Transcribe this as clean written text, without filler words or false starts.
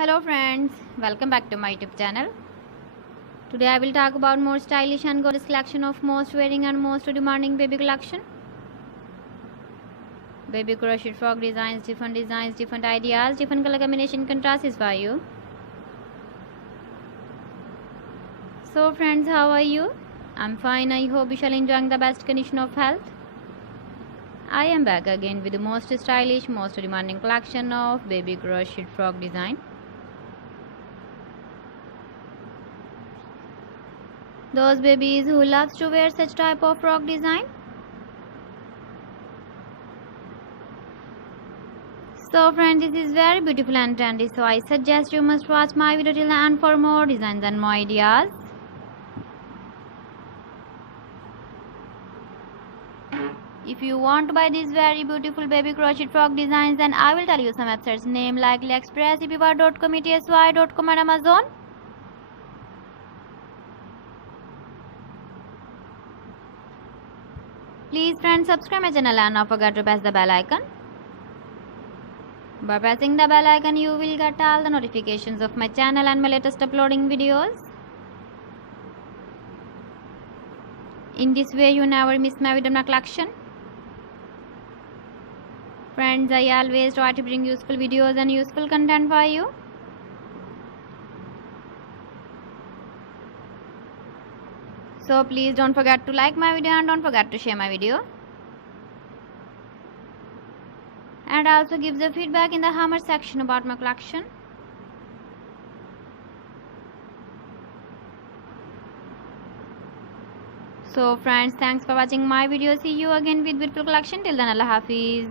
Hello friends, welcome back to my YouTube channel. Today I will talk about more stylish and gorgeous collection of most wearing and most demanding baby collection. Baby crochet frog designs, different ideas, different color combination contrasts for you. So friends, how are you? I'm fine. I hope you shall enjoying the best condition of health. I am back again with the most stylish, most demanding collection of baby crochet frog design. Those babies who loves to wear such type of frog design. So friends, this is very beautiful and trendy, so I suggest you must watch my video till the end for more designs and more ideas. If you want to buy these very beautiful baby crochet frog designs, then I will tell you some websites name like AliExpress, eBay.com, etsy.com and Amazon. Please friends, subscribe my channel and not forget to press the bell icon. By pressing the bell icon, you will get all the notifications of my channel and my latest uploading videos. In this way, you never miss my video collection. Friends, I always try to bring useful videos and useful content for you. So please don't forget to like my video and don't forget to share my video. And also give the feedback in the comment section about my collection. So friends, thanks for watching my video. See you again with beautiful collection. Till then, Allah Hafiz.